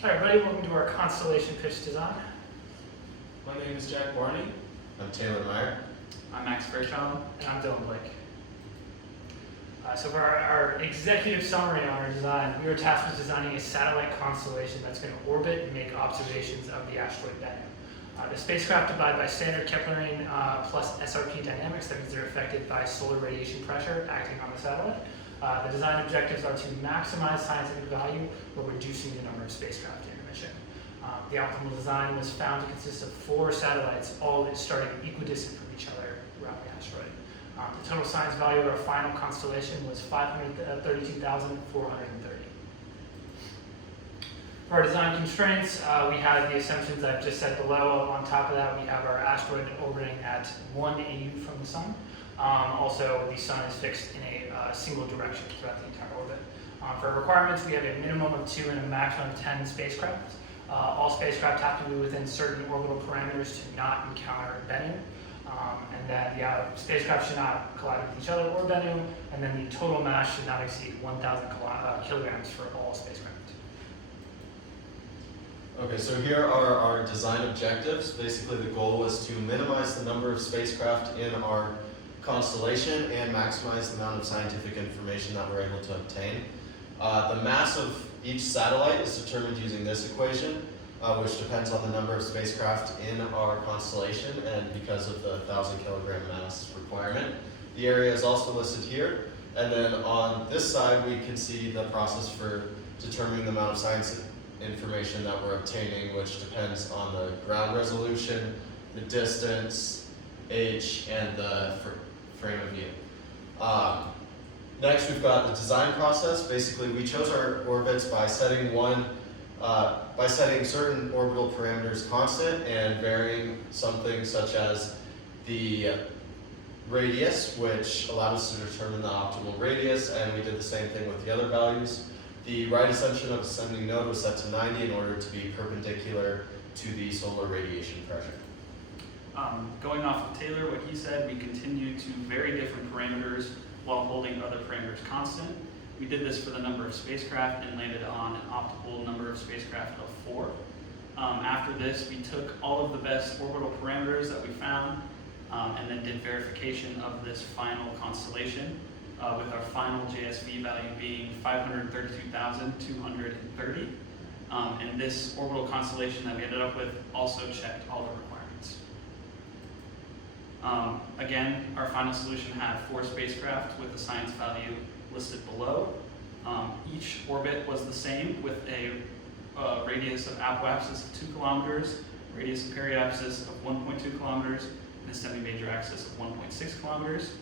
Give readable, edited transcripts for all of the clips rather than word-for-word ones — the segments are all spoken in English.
Hi everybody, welcome to our Constellation pitch design. My name is Barney. I'm Taylor Meyer. I'm Max Fairchild. And I'm Dylan Blake. So for our executive summary on our design, we were tasked with designing a satellite constellation that's going to orbit and make observations of the asteroid Bennu. The spacecraft abide by standard Keplerian plus SRP dynamics. That means they're affected by solar radiation pressure acting on the satellite. The design objectives are to maximize scientific value while reducing the number of spacecraft in the mission. The optimal design was found to consist of 4 satellites, all starting equidistant from each other around the asteroid. The total science value of our final constellation was 532,430. For our design constraints, we had the assumptions I've just said below. On top of that, we have our asteroid orbiting at 1 AU from the sun. Also, the sun is fixed in a single direction throughout the entire orbit. For requirements, we have a minimum of 2 and a maximum of 10 spacecraft. All spacecraft have to be within certain orbital parameters to not encounter Bennu. And that the spacecraft should not collide with each other or Bennu, and then the total mass should not exceed 1,000 kilograms for all spacecraft. Okay, so here are our design objectives. Basically, the goal was to minimize the number of spacecraft in our constellation and maximize the amount of scientific information that we're able to obtain. The mass of each satellite is determined using this equation, which depends on the number of spacecraft in our constellation and because of the 1,000 kilogram mass requirement. The area is also listed here. And then on this side, we can see the process for determining the amount of science information that we're obtaining, which depends on the ground resolution, the distance, age, and the frame of view. Next, we've got the design process. Basically, we chose our orbits by setting certain orbital parameters constant and varying something such as the radius, which allowed us to determine the optimal radius, and we did the same thing with the other values. The right ascension of ascending node was set to 90 in order to be perpendicular to the solar radiation pressure. Going off of Taylor, what he said, we continued to vary different parameters while holding other parameters constant. We did this for the number of spacecraft and landed on an optimal number of spacecraft of 4. After this, we took all of the best orbital parameters that we found and then did verification of this final constellation with our final JSV value being 532,230. And this orbital constellation that we ended up with also checked all the requirements. Again, our final solution had 4 spacecraft with the science value listed below. Each orbit was the same with a radius of apoapsis of 2 kilometers, radius of periapsis of 1.2 kilometers, and a semi-major axis of 1.6 kilometers.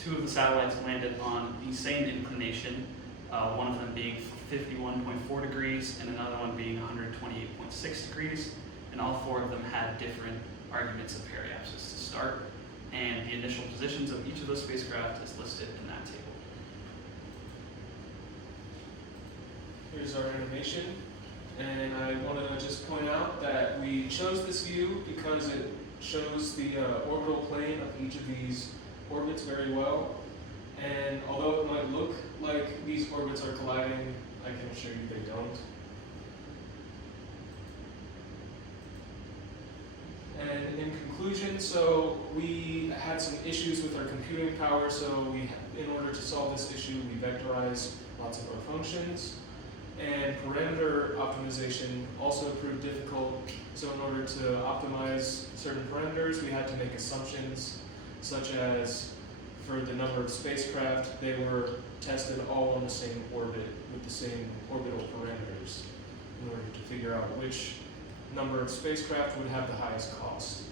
2 of the satellites landed on the same inclination, one of them being 51.4 degrees and another one being 128.6 degrees, and all 4 of them had different arguments of periapsis to start, and the initial positions of each of those spacecraft is listed in that table. Here's our animation, and I want to just point out that we chose this view because it shows the orbital plane of each of these orbits very well, and although it might look like these orbits are colliding, I can assure you they don't. And in conclusion, so we had some issues with our computing power, so in order to solve this issue, we vectorized lots of our functions. And parameter optimization also proved difficult, so in order to optimize certain parameters, we had to make assumptions, such as for the number of spacecraft, they were tested all on the same orbit with the same orbital parameters in order to figure out which number of spacecraft would have the highest cost.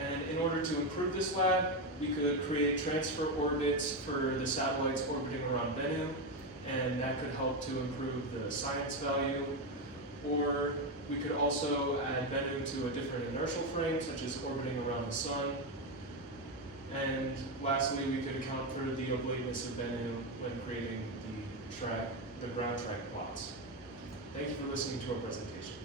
And in order to improve this lab, we could create transfer orbits for the satellites orbiting around Bennu, and that could help to improve the science value. Or we could also add Bennu to a different inertial frame, such as orbiting around the sun. And lastly, we could account for the oblateness of Bennu when creating the ground track plots. Thank you for listening to our presentation.